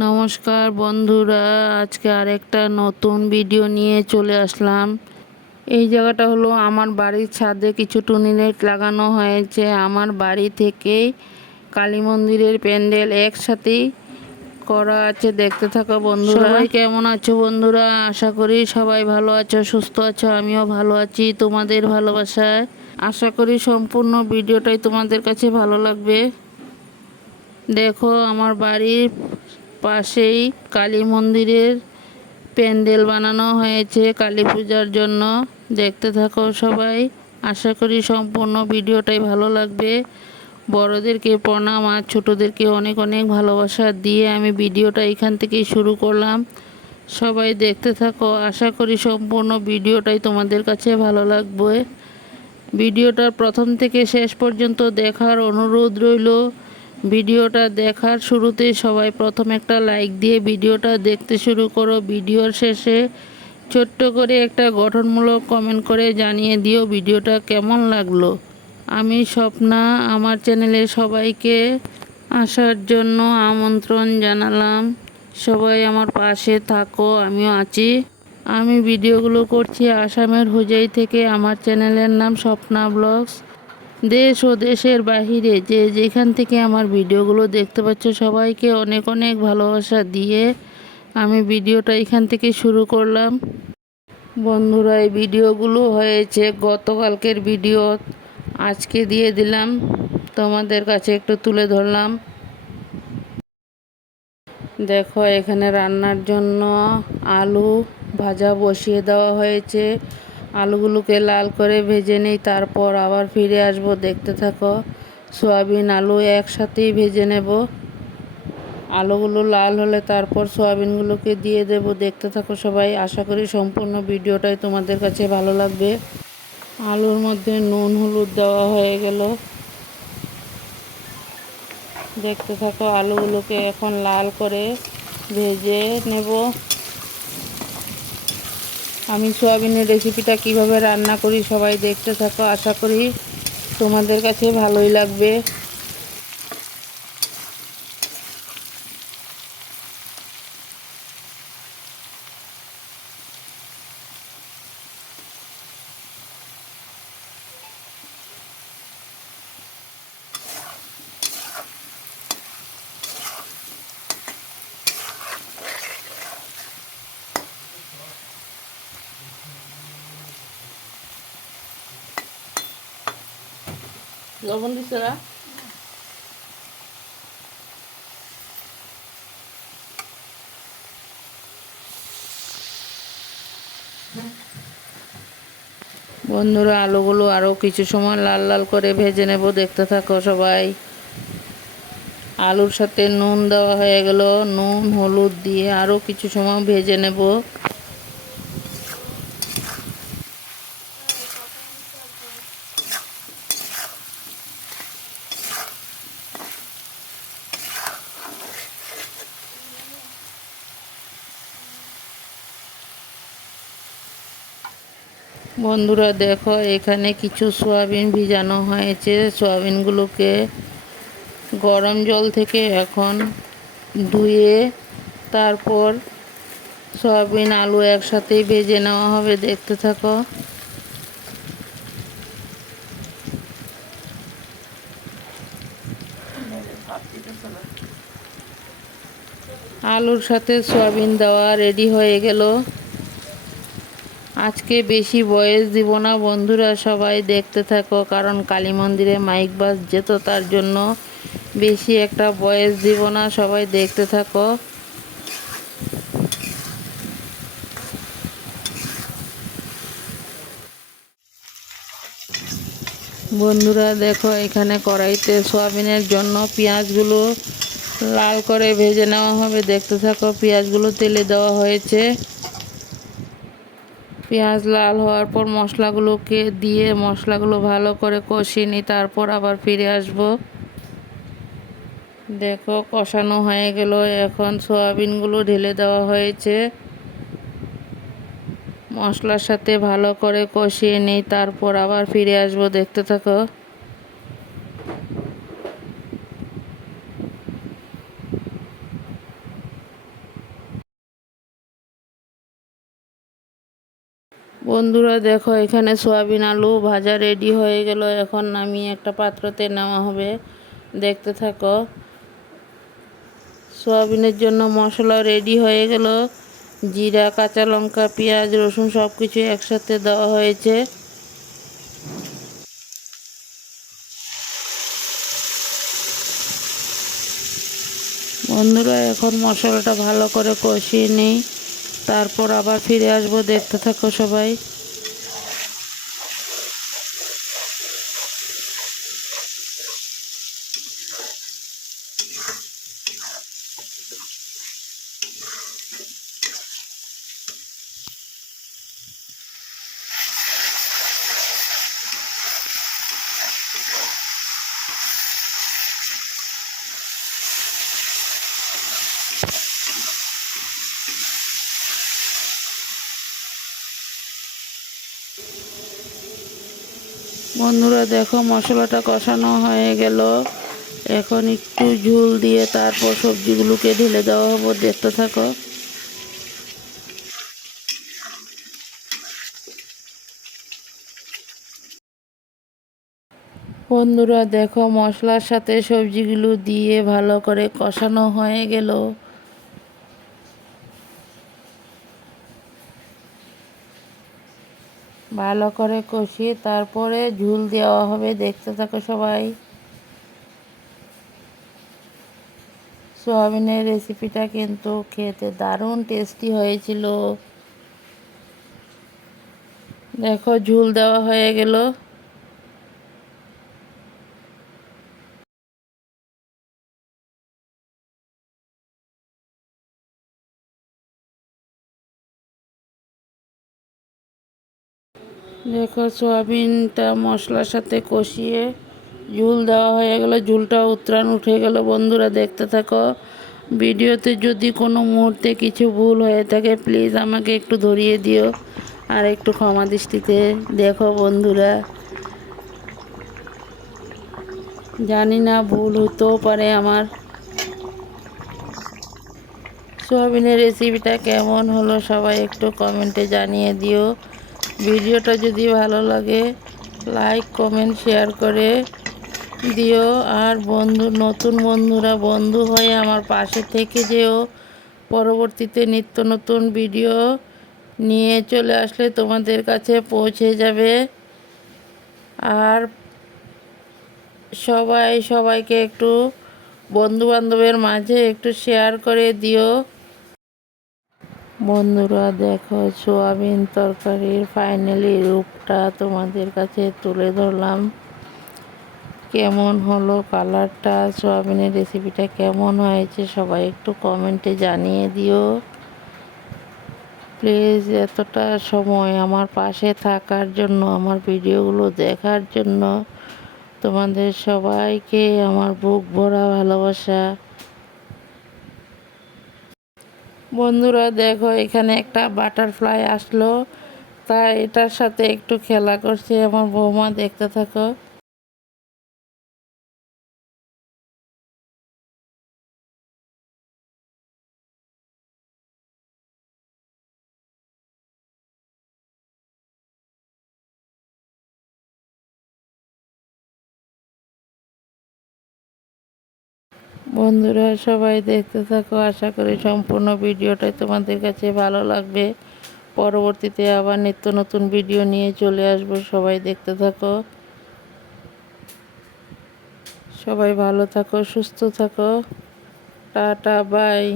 নমস্কার বন্ধুরা, আজকে আরেকটা নতুন ভিডিও নিয়ে চলে আসলাম। এই জায়গাটা হলো আমার বাড়ির ছাদে কিছু টুনি লাইট লাগানো হয়েছে। আমার বাড়ি থেকেই কালী মন্দিরের প্যান্ডেল একসাথেই করা আছে। দেখতে থাকো বন্ধুরা। কেমন আছো বন্ধুরা? আশা করি সবাই ভালো আছো, সুস্থ আছো, আমিও ভালো আছি তোমাদের ভালোবাসায়। আশা করি সম্পূর্ণ ভিডিওটাই তোমাদের কাছে ভালো লাগবে। দেখো, আমার বাড়ির পাশেই কালী মন্দিরের প্যান্ডেল বানানো হয়েছে কালী পূজার জন্য। দেখতে থাকো সবাই। আশা করি সম্পূর্ণ ভিডিওটাই ভালো লাগবে। বড়োদেরকে প্রণাম আর ছোটোদেরকে অনেক অনেক ভালোবাসা দিয়ে আমি ভিডিওটা এখান থেকেই শুরু করলাম। সবাই দেখতে থাকো। আশা করি সম্পূর্ণ ভিডিওটাই তোমাদের কাছে ভালো লাগবে। ভিডিওটা প্রথম থেকে শেষ পর্যন্ত দেখার অনুরোধ রইল। ভিডিওটা দেখার শুরুতে সবাই প্রথম একটা লাইক দিয়ে ভিডিওটা দেখতে শুরু করো। ভিডিওর শেষে ছোট্ট করে একটা গঠনমূলক কমেন্ট করে জানিয়ে দিও ভিডিওটা কেমন লাগল। আমি স্বপ্না, আমার চ্যানেলে সবাইকে আসার জন্য আমন্ত্রণ জানালাম। সবাই আমার পাশে থাকো, আমিও আছি। আমি ভিডিওগুলো করছি আসামের হুজাই থেকে। আমার চ্যানেলের নাম স্বপ্না ব্লগস। দেশ ও দেশের বাহিরে যে যেখান থেকে আমার ভিডিওগুলো দেখতে পাচ্ছ, সবাইকে অনেক অনেক ভালোবাসা দিয়ে আমি ভিডিওটা এখান থেকে শুরু করলাম। বন্ধুরা, এই ভিডিওগুলো হয়েছে গতকালকের ভিডিও। আজকে দিয়ে দিলাম, তোমাদের কাছে একটু তুলে ধরলাম। দেখো, এখানে রান্নার জন্য আলু ভাজা বসিয়ে দেওয়া হয়েছে। আলুগুলোকে লাল করে ভেজে নেই, তারপর আবার ফিরে আসব। দেখতে থাকো, সয়াবিন আলু একসাথেই ভেজে নেব। আলুগুলো লাল হলে তারপর সয়াবিনগুলোকে দিয়ে দেব। দেখতে থাকো সবাই, আশা করি সম্পূর্ণ ভিডিওটাই তোমাদের কাছে ভালো লাগবে। আলুর মধ্যে নুন, হলুদ দেওয়া হয়ে গেল। দেখতে থাকো, আলুগুলোকে এখন লাল করে ভেজে নেব। আমি সোয়াবিনের রেসিপিটা কীভাবে রান্না করি সবাই দেখতে থাকো, আশা করি তোমাদের কাছে ভালোই লাগবে। লবণ দিছে না? বন্ধুরা, আলুগুলো আরও কিছু সময় লাল লাল করে ভেজে নেব। দেখতে থাকো সবাই। আলুর সাথে নুন দেওয়া হয়ে গেল। নুন, হলুদ দিয়ে আরও কিছু সময় ভেজে নেব। বন্ধুরা দেখো, এখানে কিছু সোয়াবিন ভিজানো হয়েছে। সোয়াবিনগুলোকে গরম জল থেকে এখন ধুয়ে তারপর সয়াবিন, আলু একসাথেই ভেজে নেওয়া হবে। দেখতে থাকো। আলুর সাথে সয়াবিন দেওয়া রেডি হয়ে গেল। আজকে বেশি বয়স দিব না, বন্ধুরা সবাই দেখতে থাকো, কারণ কালী মন্দিরে মাইক বাস যেত, তার জন্য বেশি একটা বয়স দিব না, সবাই দেখতে থাকো। বন্ধুরা দেখো, এখানে কড়াইতে সোয়াবিনের জন্য পেঁয়াজগুলো লাল করে ভেজে নেওয়া হবে, দেখতে থাকো, পেঁয়াজগুলো তেলে দেওয়া হয়েছে। পেঁয়াজ লাল হওয়ার পর মশলাগুলোকে দিয়ে মশলাগুলো ভালো করে কষিয়ে নিই, তারপর আবার ফিরে আসব। দেখো, কষানো হয়ে গেল। এখন সয়াবিনগুলো ঢেলে দেওয়া হয়েছে। মশলার সাথে ভালো করে কষিয়ে নিই, তারপর আবার ফিরে আসব। দেখতে থাকো। বন্ধুরা, দেখো, এখানে সয়াবিন আলু ভাজা রেডি হয়ে গেল। এখন নামিয়ে একটা পাত্রতে নেওয়া হবে। দেখতে থাকো। সয়াবিনের জন্য মশলা রেডি হয়ে গেল। জিরা, কাঁচা লঙ্কা, পেঁয়াজ, রসুন সব কিছু একসাথে দেওয়া হয়েছে। বন্ধুরা, এখন মশলাটা ভালো করে কষিয়ে নিই। তারপর আবার ফিরে আসব দেখতে থাকো সবাই। বন্ধুরা দেখো মশলাটা কষানো হয়ে গেল। এখন একটু ঝুল দিয়ে তারপর সবজিগুলোকে ঢেলে দেওয়া হব, দেখতে থাকো। বন্ধুরা দেখো মশলার সাথে সবজিগুলো দিয়ে ভালো করে কষানো হয়ে গেল। ভালো করে কষিয়ে তারপরে ঝুল দেওয়া হবে, দেখতে থাকো সবাই। সোয়াবিনের রেসিপিটা কিন্তু খেতে দারুণ টেস্টি হয়েছিল। দেখো, ঝুল দেওয়া হয়ে গেল। দেখো সোয়াবিনটা মশলার সাথে কষিয়ে ঝুল দেওয়া হয়ে গেল, ঝুলটা উত্তরাণ উঠে গেল। বন্ধুরা, দেখতে থাকো। ভিডিওতে যদি কোনো মুহূর্তে কিছু ভুল হয়ে থাকে প্লিজ আমাকে একটু ধরিয়ে দিও আর একটু ক্ষমা দৃষ্টিতে দেখো বন্ধুরা। জানি না ভুল হতেও পারে আমার। সোয়াবিনের রেসিপিটা কেমন হলো সবাই একটু কমেন্টে জানিয়ে দিও। ভিডিওটা যদি ভালো লাগে লাইক কমেন্ট শেয়ার করে দিও। আর বন্ধু, নতুন বন্ধুরা, বন্ধু হয়ে আমার পাশে থেকে যেও। পরবর্তীতে নিত্য নতুন ভিডিও নিয়ে চলে আসলে তোমাদের কাছে পৌঁছে যাবে। আর সবাই সবাইকে একটু বন্ধু বান্ধবের মাঝে একটু শেয়ার করে দিও। বন্ধুরা, দেখো, সোয়াবিন তরকারির ফাইনালি রূপটা তোমাদের কাছে তুলে ধরলাম। কেমন হলো কালারটা, সোয়াবিনের রেসিপিটা কেমন হয়েছে সবাই একটু কমেন্টে জানিয়ে দিও। প্লিজ এতটা সময় আমার পাশে থাকার জন্য, আমার ভিডিওগুলো দেখার জন্য তোমাদের সবাইকে আমার বুক ভরা ভালোবাসা। বন্ধুরা, দেখো এখানে একটা বাটারফ্লাই আসলো। তা এটার সাথে একটু খেলা করছে, আমার বৌমা দেখতে থাকো। বন্ধুরা, সবাই দেখতে থাকো। আশা করি সম্পূর্ণ ভিডিওটাই তোমাদের কাছে ভালো লাগবে। পরবর্তীতে আবার নিত্য নতুন ভিডিও নিয়ে চলে আসব। সবাই দেখতে থাকো। সবাই ভালো থাকো, সুস্থ থাকো। Tata, bye.